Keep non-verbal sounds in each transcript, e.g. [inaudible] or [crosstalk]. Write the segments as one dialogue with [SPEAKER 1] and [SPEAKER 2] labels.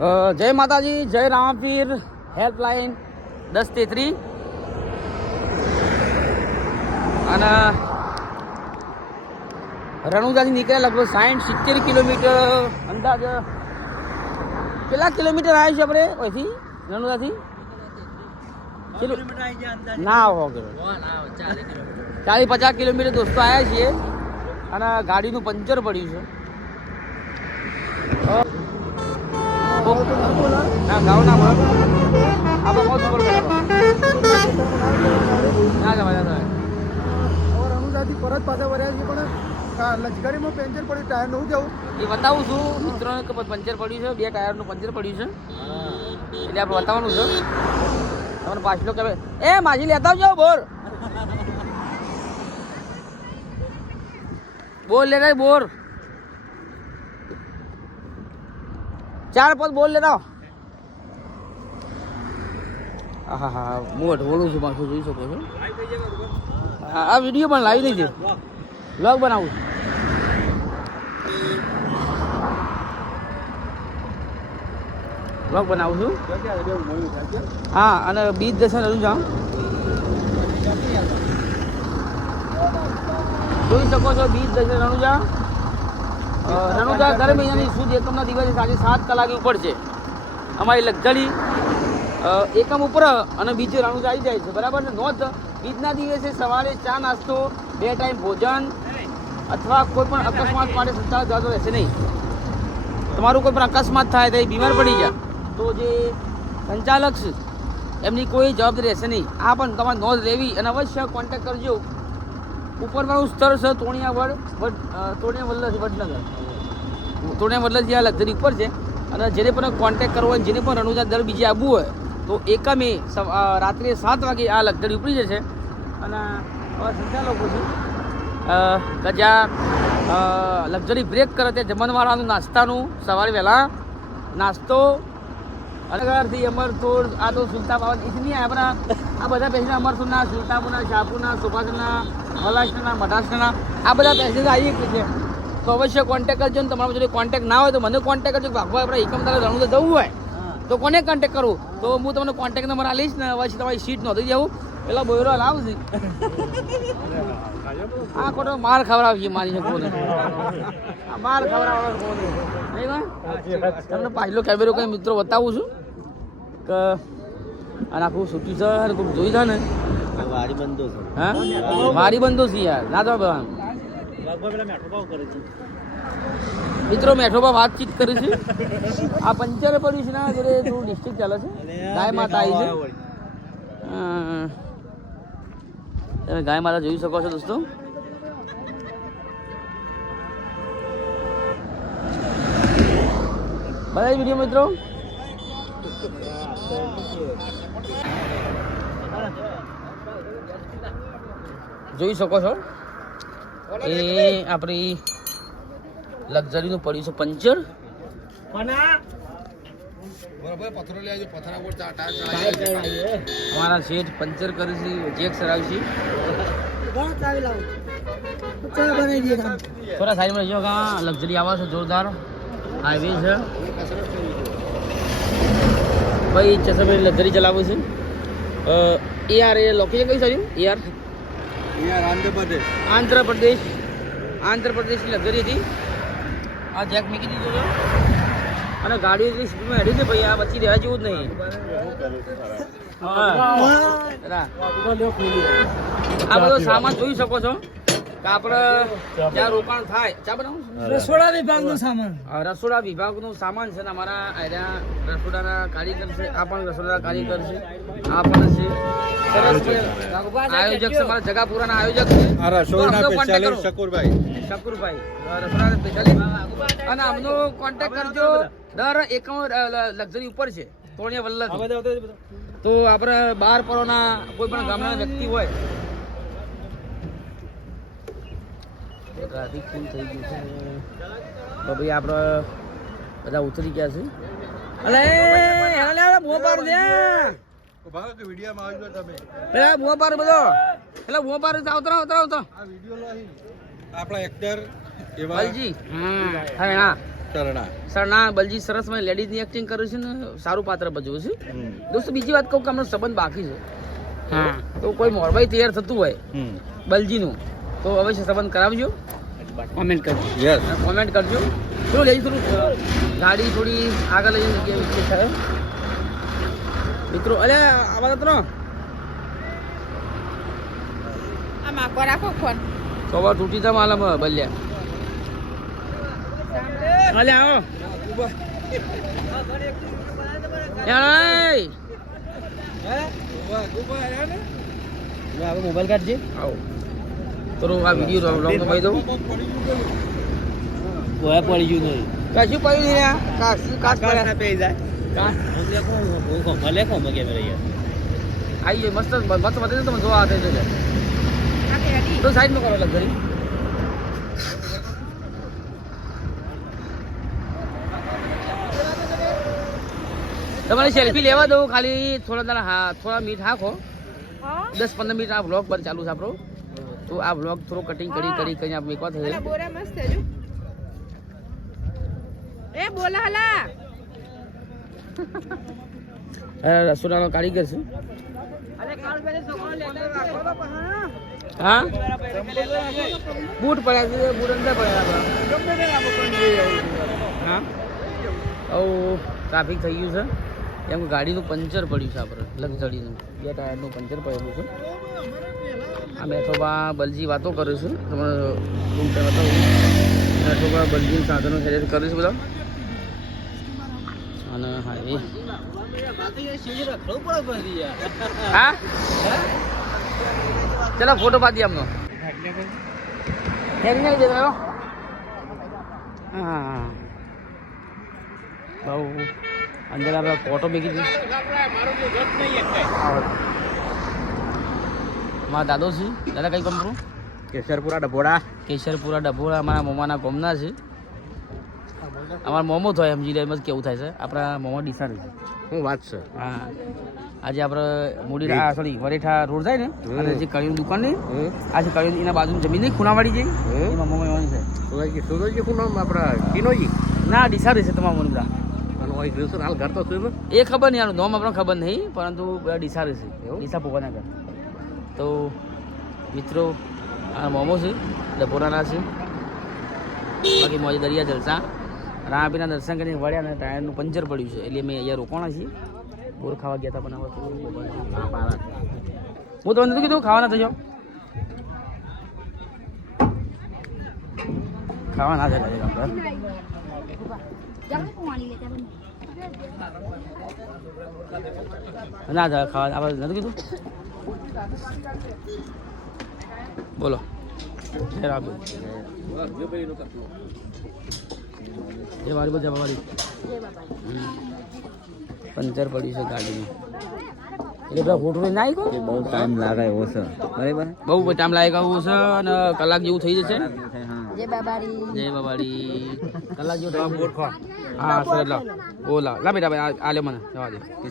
[SPEAKER 1] જય માતાજી, જય રામપીર, હેલ્પલાઇન દસ તેત્રી અને રણુદાથી નીકળ્યા લગભગ સાઠ સિત્તેર કિલોમીટર અંદાજ. કેટલા કિલોમીટર આવ્યા છે આપણે અહીંથી? રણુદાથી ના, હો ચાલીસ પચાસ કિલોમીટર દોસ્તો આવ્યા છીએ. અને ગાડીનું પંચર પડ્યું છે. ના ગાવ ના બોલો આપણે બહુ સફર ના જવાય ના જવાય.
[SPEAKER 2] રણુદાથી પરત પાછા વર્યા છે પણ લચગાડીમાં પંચર પડ્યું ટાયરનું કેવું
[SPEAKER 1] એ બતાવું છું મિત્રો કે પંચર પડ્યું છે બે ટાયરનું પંચર પડ્યું છે. એટલે આપણે બતાવવાનું છે. તમને પાછલો કે એ માજી લેતા આવજો બોર બોર લેતા બોર ચાર પદ બોલ લેતા હા હા હું અઢવણું છું પાછું જોઈ શકો છો. આ વીડિયો પણ લાવી છે બ્લોગ બનાવું બ્લોગ બનાવું છું. હા અને બીજ દર્શન હજુ જાઉં. જોઈ શકો છો બીજ દર્શન રણુજા અ, રણુજા દર મહિનાની એકમના દિવસે સાંજે સાત કલાકે ઉપર અમારી લગઝરી એકમ ઉપર અને બીજે રણુજા આવી જાય છે. બરાબર છે? નોંધ ઈદના દિવસે સવારે ચા નાસ્તો બે ટાઈમ ભોજન અથવા કોઈ પણ અકસ્માત માટે સંચાલક જવાબદાર રહેશે નહીં. તમારું કોઈ પણ અકસ્માત થાય તો બીમાર પડી જાય તો જે સંચાલક એમની કોઈ જવાબદારી રહેશે નહીં. આ પણ તમારે નોંધ લેવી અને અવશ્ય કોન્ટેક્ટ કરજો. ઉપરવાળું સ્તર છે તોણિયા વડ વડ અ, તોણિયા વલ્લભ વડનગર. તોણિયા વલ્લભ આ લક્ઝરી ઉપર છે. અને જેને પણ કોન્ટેક્ટ કરવો હોય જેને પણ રણુજા દર બીજે આવવું હોય તો એકમે રાત્રે સાત વાગે આ લક્ઝરી ઉપડી જશે. અને અ, લોકો છે. જ્યાં લક્ઝરી બ્રેક કરે તે જમણવાળાનું નાસ્તાનું સવારે વહેલા નાસ્તો અનગરથી અમરસુર આ તો સુલતા બાબત ઇસની આપણા આ બધા પેસેન્જર અમરસુરના સુલતાપુરના શાહપુરના સુભાષના મહારાષ્ટ્રના મહારાષ્ટ્રના આ બધા પેસેન્જર આવી છે. તો અવશ્ય કોન્ટેક્ટ કરજો ને તમારા જોડે કોન્ટેક્ટ ના હોય તો મને કોન્ટેક્ટ કરજો ભાગવા આપણે એકમ તારે રણું જવું હોય. તો કોને કોન્ટેક્ટ કરું? તો હું તમને કોન્ટેક્ટ નંબર આલીશ ને અવશ્ય તમારી સીટ નોંધી દેવું. પેલા બોયરો લાવશે આ ખોટો માર ખવડાવશે મારી શકો ને આ માર ખવડાવવાનો કોને. નહીં ભાઈ? તમને પાછલો કેમેરો કઈ મિત્રો બતાવું છું કે અને આખું છૂટ્યું છે અને કોઈ જોઈ છે ને.
[SPEAKER 2] વારી બંધો છે
[SPEAKER 1] હા? મારી બંધો છે યાર. ના તો મિત્રો મેઠોમાં વાતચીત કરી છે. આ પંચર પડ્યું છે ના જોડે થોડું ડિસ્ટ્રિક્ટ ચાલે છે. ગાય માતા આવી છે. હા. તમે ગાય માતા જોઈ શકો છો દોસ્તો. બધા વીડિયો મિત્રો. જોઈ શકો છો. એ આપણી લક્ઝરીનું પડ્યું છે પંચર. અમારા શેઠ પંચર કરે છે જેક સરાવશે થોડા સાઈડમાં રહેજો કા લક્ઝરી આવે છે જોરદાર. હાઈવે છે. ભાઈ ચસભાઈ લક્ઝરી ચલાવું છે. એ આર એ લોકેશન કઈ સારી એ આર
[SPEAKER 2] આંધ્રપ્રદેશ
[SPEAKER 1] આંધ્રપ્રદેશ આંધ્રપ્રદેશની લક્ઝરી હતી. આ જેક મૂકી દીધો છે અને ગાડી એટલી સ્પીડમાં હેડી છે ભાઈ આ બચી રહેવા જેવું જ નહીં. આ બધો સામાન જોઈ શકો છો કે આપણે રોકાણ થાય. ચા બનાવું
[SPEAKER 2] રસોડા વિભાગનું સામાન.
[SPEAKER 1] રસોડા વિભાગનું સામાન છે ને અમારા અહીંયા રસોડાના કારીગર છે. આ પણ રસોડાના કારીગર છે. આ પણ છે. સરસ આયોજક છે મારા જગાપુરાના આયોજક છે.
[SPEAKER 2] શકુરભાઈ.
[SPEAKER 1] શકુરભાઈ રસોડા સ્પેશિયાલિસ્ટ અને આમનો કોન્ટેક્ટ કરજો દર એકમ લક્ઝરી ઉપર છે તોણિયા વલ્લભ. તો આપણે બાર પરોના કોઈ પણ ગામના વ્યક્તિ હોય. ટ્રાફિક ફૂલ થઈ ગયું છે. તો ભાઈ આપણે બધા ઉતરી ગયા છે. અલે અલે અલે મોં પાર દે
[SPEAKER 2] ભાગો કે વિડીયોમાં આવજો તમે.
[SPEAKER 1] અલે મો પાર બધો. એટલે મો પાર આવતરા આવતરા આવતો
[SPEAKER 2] આ વીડિયો લઈ આપણા એક્ટર એવા
[SPEAKER 1] બલજી? હા
[SPEAKER 3] સરણા
[SPEAKER 1] સરણા બલજી સરસ મેં લેડીઝની એક્ટિંગ કર્યું છે ને સારું પાત્ર ભજવું છે. દોસ્તો બીજી વાત કહું કે અમને સંબંધ બાકી છે.
[SPEAKER 3] હા.
[SPEAKER 1] તો કોઈ મોરબાઈ તૈયાર થતું હોય
[SPEAKER 3] બલજી
[SPEAKER 1] બલજીનું તો અવશ્ય સંબંધ કરાવજો. કોમેન્ટ કરજો.
[SPEAKER 3] યસ
[SPEAKER 1] કોમેન્ટ કરજો. થોડું લેજી થોડું ગાડી થોડી આગળ લઈ જઈને જગ્યાએ થાય. મિત્રો અલે આવા તો
[SPEAKER 4] આમાં કો રાખો ફોન.
[SPEAKER 1] કવર તૂટી તા માલમ બલ્યા. અલે આવો. મોબાઈલ કાઢજે. આવો. તો આ વીડિયો લોંગ ભાઈ દઉં.
[SPEAKER 3] ગોયા પડી ગયું નહીં.
[SPEAKER 1] કશું પડ્યું નહીં કાશ કાશ પડ્યા
[SPEAKER 3] પે જાય.
[SPEAKER 1] કાશ.
[SPEAKER 3] ભલે ખો મગે મેરે યાર.
[SPEAKER 1] આવી જાય મસ્ત મસ્ત મતે તમે જોવા
[SPEAKER 4] આપે રેડી
[SPEAKER 1] તો સાઈડમાં કરો લગભગ તમારે સેલ્ફી લેવા દઉં ખાલી થોડા દાડા હા થોડા મિનિટ હાખો. દસ પંદર મિનિટ આ વ્લોગ પર ચાલુ છે આપણો. તો આ વ્લોગ થોડો કટિંગ કરી કરી કરીને આપણે એકવાર થશે.
[SPEAKER 4] બોરા મસ્ત એ બોલા હલા.
[SPEAKER 1] રસોડાનો કારીગર છું. હા? બૂટ પડ્યા છે બૂટ અંદર પડ્યા હા? આવું ટ્રાફિક થઈ ગયું છે. એમ ગાડીનું પંચર પડ્યું છે આપણે લગઝડીનું બે ટાયરનું પંચર પડેલું છે. આ મેથોબા બલજી વાતો કરું છું. તમને રૂમ પર બતાવું મેથોબા બલજી સાધનો ખરીદ કરું છું બધા. અને હા એ. હા? ચલો ફોટો પાડી આમનો. હેંગ નહીં દેવાનો હા. બહુ અંદર આપણે ફોટો મેકી દીધો. મારા દાદો છે. દાદા કઈ કંપનું
[SPEAKER 3] કેસરપુરા ડભોડા.
[SPEAKER 1] કેશરપુરા ડભોડા અમારા મોમાના ગોમના છે. અમારા મોમો થાય સમજી લે એમ જ કેવું થાય છે. આપણા મોમો ડીસા છે.
[SPEAKER 3] શું વાત છે?
[SPEAKER 1] હા. આજે આપણે મૂડી આ સોરી વરેઠા રોડ જાય ને. અને જે કળીની દુકાન ને આ જે કળીની એના બાજુ જમીન નહીં ખૂણાવાળી
[SPEAKER 3] હમ.
[SPEAKER 1] એમાં મમ્મી એવાની છે.
[SPEAKER 3] સુરજી નામ આપણા? કિનોજી?
[SPEAKER 1] ના ડીસા રહેશે તમારા મને બધા
[SPEAKER 3] હાલ ઘર તો
[SPEAKER 1] એ ખબર નહીં આનું નોમ આપણને ખબર નહીં પરંતુ બધા ડીસા રહેશે? ડીસા પોવાના ઘર. તો મિત્રો આ મોમો છે ડભોરાના છે. બાકી મોજે દરિયા જલસા. રાપીના દર્શન કરીને વળ્યા અને ટાયરનું પંચર પડ્યું છે એટલે અમે અહીંયા રોકાણા છીએ. બોર ખાવા ગયા હતા બપોરે. હું તમને નથી કીધું ખાવાના થઈ જાઓ ખાવાના થાય ના થાય ખાવા આપણે નથી કીધું? બોલો. રાબુ જય વારી બધા વારી પંચર પડ્યું છે ગાડીનું. એટલે પેલા ના
[SPEAKER 3] બહુ ટાઈમ લાગે એવો છે. બરાબર?
[SPEAKER 1] બહુ ટાઈમ લાગે એવું છે અને કલાક જેવું થઈ જશે.
[SPEAKER 4] જય
[SPEAKER 1] જય બાબાડી કલાક જેવું હા સર લા ઓ લા બેટા ભાઈ આ- લે મને જવા દે.
[SPEAKER 3] કે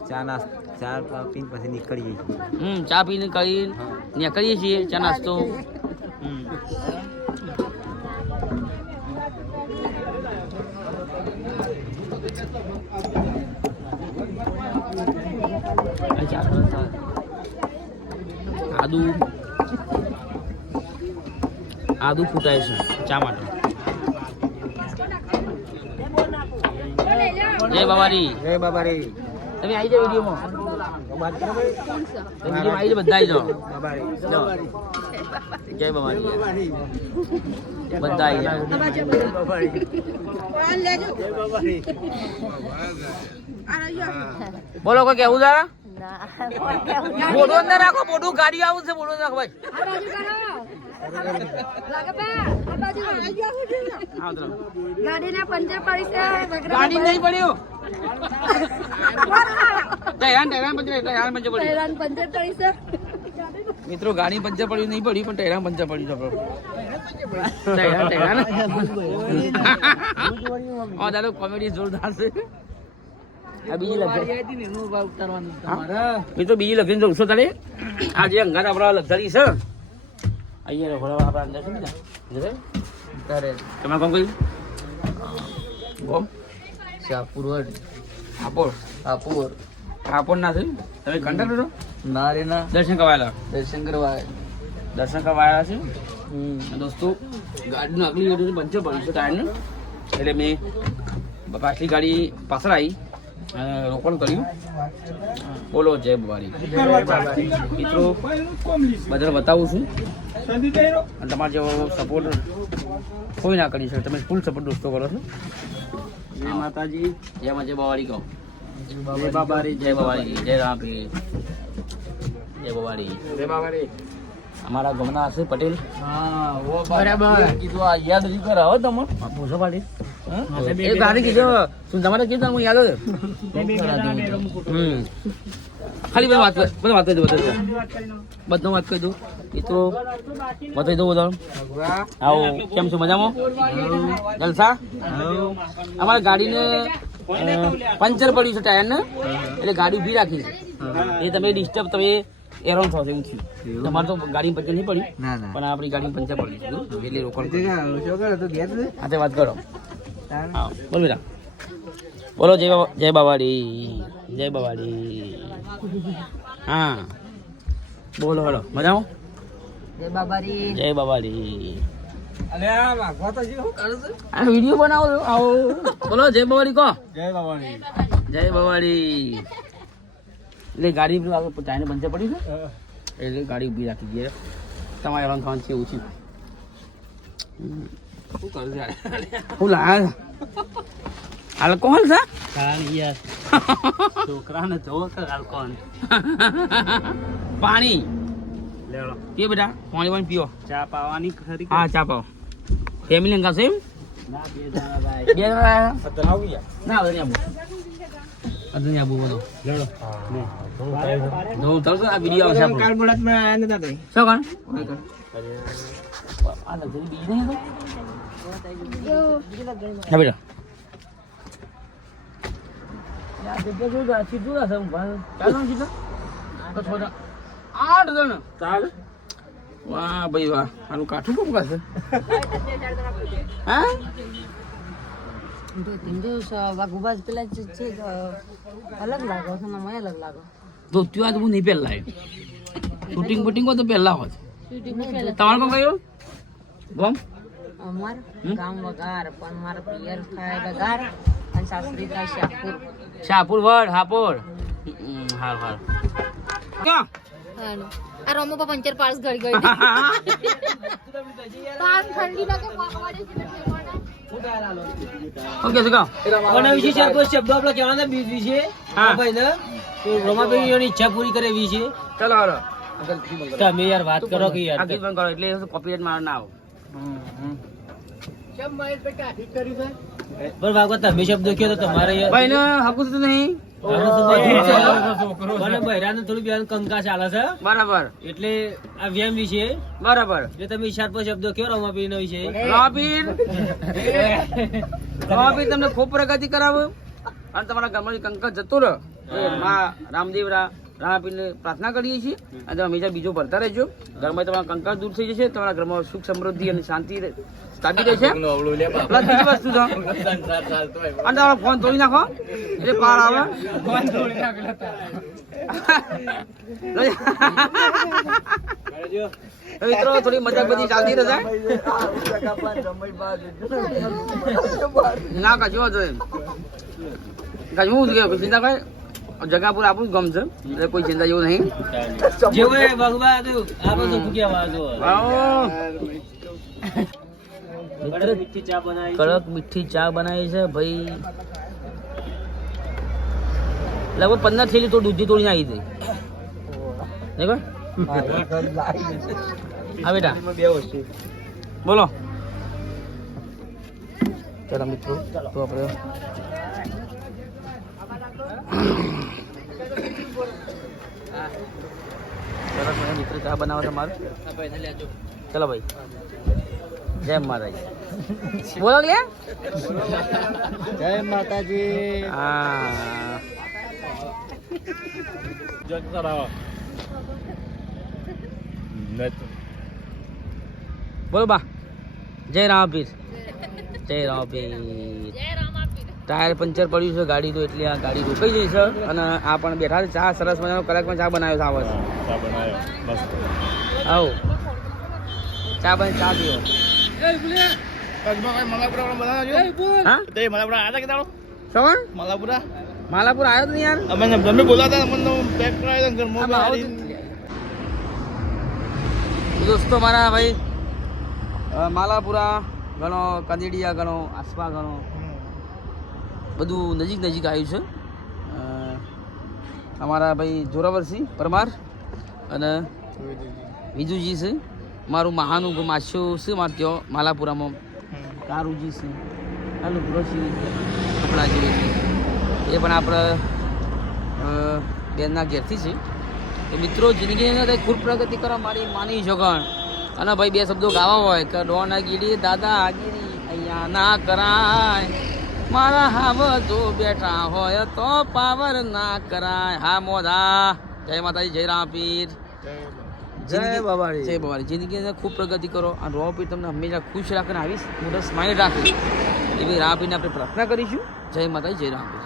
[SPEAKER 3] ચા પીને પછી નીકળીએ.
[SPEAKER 1] હમ ચા પીને કરીને નીકળીએ છીએ ચા નાસ્તો. હમ. આદુ આદુ ફૂટાય છે ચા માટે. જય બાબારી.
[SPEAKER 3] જય બાબારી.
[SPEAKER 1] તમે આવી જાઓ વિડીયોમાં. આવી જાવ બધા આવી જાઓ. જય બાબારી. બધા આવી જાઓ. બોલો કોઈ કેવું છે
[SPEAKER 4] ના. ફોન
[SPEAKER 1] અંદર રાખો ગાડી આવું છે ભાઈ.
[SPEAKER 4] પડી
[SPEAKER 1] ગાડી નહીં પડ્યું. મિત્રો ગાડી પંચર પડ્યું નહીં પડ્યું પણ ટેરા પંચર પડ્યું છે દાદા [laughs] [laughs] કોમેડી જોરદાર છે. આ બીજી લગન તો બીજી લગન જવું છો તારે. આ જે અંગાર આપણા લગઝરી છે. અહીંયા રખોડા આપણા અંદર છે ને. બધા? તમે કોણ કહ્યું ગોમ
[SPEAKER 2] શાહપુર વડ
[SPEAKER 1] હાપોર
[SPEAKER 2] હાપુર
[SPEAKER 1] હાપોર ના થયું તમે કંડક્ટર છો?
[SPEAKER 2] ના રે ના.
[SPEAKER 1] દર્શન કરવાયેલા
[SPEAKER 2] દર્શન કરવા
[SPEAKER 1] દર્શન કરવાયેલા છે? દોસ્તો ગાડીનું આગલી ગાડી બનશે બનશે ટાયરનું. એટલે મેં પાછલી ગાડી પાછળ આવી. રોપણ કર્યું? બોલો જય બુવારી મિત્રો બધાને બતાવું છું. અને તમારો જેવો સપોર્ટ કોઈ ના કરી શકે. તમે ફૂલ સપોર્ટ દોસ્તો કરો છો. જય માતાજી. જય માં જય બવારી કહો. જય બાબારી. જય બવારી જય રામપીર જય બવારી જય બાબારી. અમારા ગામના હશે પટેલ.
[SPEAKER 2] હા ઓ
[SPEAKER 1] બરાબર. કીધું આ યાદ કરાવો તમે. પૂછો પાડી એ ગાડી કીધો તું તમારે કીધું હું યાદ હમ. ખાલી બધા વાત બધા વાત કરી દો બધા. બધું વાત કરી દો એ તો બતાવી દઉં બધા. આવો કેમ છો મજામાં? જલસા? અમારા ગાડીને પંચર પડ્યું છે ટાયરને. એટલે ગાડી ઊભી રાખી છે. એ તમે ડિસ્ટર્બ તમે એરોન થશે એવું થયું. તમારે તો ગાડી પંચર નહીં
[SPEAKER 2] ના ના.
[SPEAKER 1] પણ આપણી ગાડી પંચર પડી એટલે
[SPEAKER 2] ગેસ
[SPEAKER 1] હા તે વાત કરો. બોલ બેટા બોલો જય બાબા જય બાવાડી જય બાવાડી. હા. બોલો હલો. મજામાં?
[SPEAKER 4] જય બાબારી.
[SPEAKER 1] જય બાવાડી.
[SPEAKER 2] આ વાગવા તો શું કરે છે?
[SPEAKER 1] આ વીડિયો બનાવો છો. આવો. બોલો જય બાવાડી કહો.
[SPEAKER 2] જય બાબાની
[SPEAKER 1] જય બાવાડી. એટલે ગાડી ચાઈને આગળ પડી છે? એટલે ગાડી ઊભી રાખી દઈએ તમારે હેરાન થવાનું છે ઓછી શું કરું છે હું લાયા આલ્કોહોલ છે? [laughs]
[SPEAKER 3] છોકરાને જોવો કે આલ્કોહોલ
[SPEAKER 1] પાણી.
[SPEAKER 3] લેવડો
[SPEAKER 1] પીઓ બેટા પાણી પાણી પીઓ.
[SPEAKER 3] ચા પાવાની ખરી
[SPEAKER 1] હા ચા પાવ ફેમિલી અંગા સેમ
[SPEAKER 3] ના બે જણા ભાઈ.
[SPEAKER 1] બે જણા આયા? ના બધા. આબુ બધા આબુ બધો
[SPEAKER 3] લેવડો
[SPEAKER 1] જો ઉતરશો આ વીડિયો આવશે આપણો.
[SPEAKER 3] બળદમાં આયા નતા તઈ.
[SPEAKER 1] શું કાન આ લગભગ બીજી નહીં હા બેટા. આઠ જણ. ચાલ. વાહ ભાઈ વાહ. આનું કાઠું હા
[SPEAKER 4] વાઘુબાજ પેલા છે અલગ લાગો છે મને અલગ લાગો
[SPEAKER 1] તો ત્યાં તો હું નહીં પહેલા શૂટિંગ બુટિંગ હોય તો પહેલા હોત તમારે કોણ કયું ગોમ
[SPEAKER 4] અમાર ગામ વગાર પણ મારા પિયર થાય વગાર અને સાસરી થાય શાહપુર
[SPEAKER 1] શાહપુર વડ હાપુર. હાલ હાર ક્યાં?
[SPEAKER 4] આ રોમો પર પંચર પાસ ઘડી ગઈ. [laughs] પાન ઠંડી
[SPEAKER 1] ઓકે
[SPEAKER 3] કોના વિશે ચાર પાંચ શબ્દો આપણે કહેવાના બીજ વિશે
[SPEAKER 1] હા.
[SPEAKER 3] ભાઈ ને તો રોમાભાઈ એની ઈચ્છા પૂરી કરે છે.
[SPEAKER 1] ચાલો હાલો.
[SPEAKER 3] તમે યાર વાત કરો કે યાર
[SPEAKER 1] આગળ પણ કરો એટલે કોપીરાઇટ માર ના આવો.
[SPEAKER 3] પણ ભાગવત તમે શબ્દો કયો તો તમારે
[SPEAKER 1] ભાઈ ને હકું તો નહીં.
[SPEAKER 3] આનું તો બધું જ છે. મને બહેરાનું થોડું બેન કંકા ચાલે છે.
[SPEAKER 1] બરાબર.
[SPEAKER 3] એટલે આ વ્યાયામ વિશે
[SPEAKER 1] બરાબર.
[SPEAKER 3] એટલે તમે ચાર પાંચ શબ્દો કયો ના વિશે?
[SPEAKER 1] રાપીર [laughs] તમને ખૂબ પ્રગતિ કરાવો. અને તમારા ઘરમાંથી કંકર જતો રહ્યો. એ માં આપીને પ્રાર્થના કરીએ છીએ. અને તમે હંમેશા બીજો ભરતા રહેજો. ઘરમાં તમારા કંકાસ દૂર થઈ જશે તમારા ઘરમાં સુખ સમૃદ્ધિ અને શાંતિ સ્થાપી રહેશે. પ્લસ બીજી વસ્તુ છે અને તમારો ફોન તોડી નાખો. એટલે પાર આવે. તો મિત્રો થોડી મજાક બધી ચાલતી રહેશે. ના કશું વાંધો નહીં કશું હું કે ચિંતા કરે જગાપુર આપણું જ ગમ છે એટલે કોઈ ચિંતા જેવું નહીં
[SPEAKER 3] જેવું ભગવાન આ બધું ભૂખ્યા વાજો
[SPEAKER 1] આવો.
[SPEAKER 3] મિત્ર મીઠી ચા બનાવી છે.
[SPEAKER 1] કડક મીઠી ચા બનાવી છે ભાઈ લગભગ પંદર થેલી તો દૂધી તોડીને આવી હતી દેખો હા બેટા બોલો ચાલો મિત્રો તો આપણે ચાલો મને મિત્રો ચા બનાવો તમારે ચલો ભાઈ જય મહારાજ બોલો લે
[SPEAKER 2] જય માતાજી
[SPEAKER 1] હા બોલો બા જય રામપીર જય રામપીર ટાયર પંચર પડ્યું છે ગાડી તો એટલે આ ગાડી રોકાઈ જઈ છે. અને આ પણ બેઠા છે. ચા સરસ મજાનો કલાકમાં ચા બનાવ્યો સાવ
[SPEAKER 3] ચા બનાવ્યો. મસ્ત.
[SPEAKER 1] આવો. ચા બન ચા પીવો હા?
[SPEAKER 3] તે મલાપુરા આવ્યા કે તારો
[SPEAKER 1] શ્રવણ
[SPEAKER 3] મલાપુરા
[SPEAKER 1] માલાપુર આવ્યો જ નહીં યાર.
[SPEAKER 3] અમે તમે બોલાતા અમને પેક.
[SPEAKER 1] દોસ્તો મારા ભાઈ માલાપુરા ઘણો કંદીડિયા ગણો આસપા ઘણો બધું નજીક નજીક આવ્યું છે. અમારા ભાઈ જોરાવરસિંહ પરમાર અને વિજુજી છે. મારું મહાનું માસ્યો છે, મારે ત્યાં માલાપુરામાં. કારુજી છે. અનુગ્રહસિંહ કપડાજી છે. એ પણ આપણે બેનના ઘેરથી છે. તો મિત્રો, જિંદગીની અંદર ખૂબ પ્રગતિ કરવા મારી માની જોગણ. અને ભાઈ બે શબ્દો ગાવા હોય કે ડોના ગીડી દાદા આગીરી, અહીંયા ના કરાય. મારા હાવ જો બેઠા હોય તો પાવર ના કરાય. હા મોધા. જય માતાજી જય રામપીર જય બાબારી જય બાબારી જિંદગી ખૂબ પ્રગતિ કરો અને રોપીર તમને હંમેશા ખુશ રાખીને આવીશ. મોટા સ્માઇલ રાખીશ. એવી રાપીને આપણે પ્રાર્થના કરીશું. જય માતાજી જય રામપીર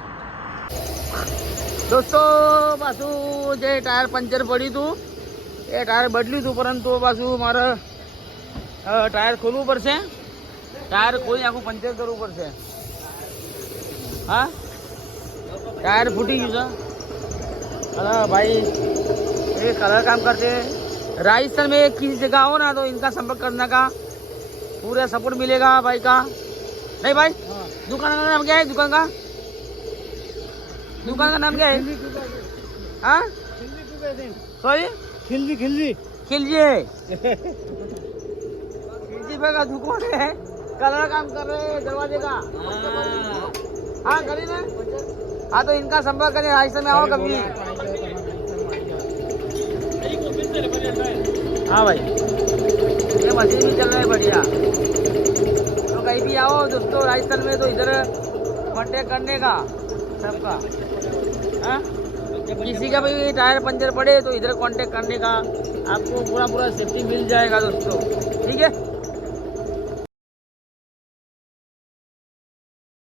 [SPEAKER 1] દોસ્તો પાછું જે ટાયર પંચર પડ્યું હતું એ ટાયર બદલ્યું હતું પરંતુ પાછું મારે ટાયર ખોલવું પડશે. ટાયર ખોલી આખું પંચર કરવું પડશે. हाँ टायर फूटी गई सर अरे भाई ये कलर काम करते हैं राजस्थान में किसी जगह हो ना तो इनका संपर्क करने का पूरा सपोर्ट मिलेगा भाई का नहीं भाई दुकान का नाम क्या है दुकान का दुकान का नाम क्या है हाँ सॉरी
[SPEAKER 2] ખીલજી ખીલજી
[SPEAKER 1] खिलजिए [laughs] खिलजी पे का दुकान है कलर काम कर रहे हैं दरवाजे का हाँ करी ना हाँ तो इनका संपर्क करें राजस्थान में आओ कभी। हाँ भाई। ये मशीन भी चल रहा है, बढ़िया। तो कहीं भी आओ दोस्तों राजस्थान में तो इधर कांटेक्ट करने का, सबका। हाँ? किसी का भी टायर पंचर पड़े तो इधर कांटेक्ट करने का आपको पूरा पूरा सेफ्टी मिल जाएगा दोस्तों। ठीक है?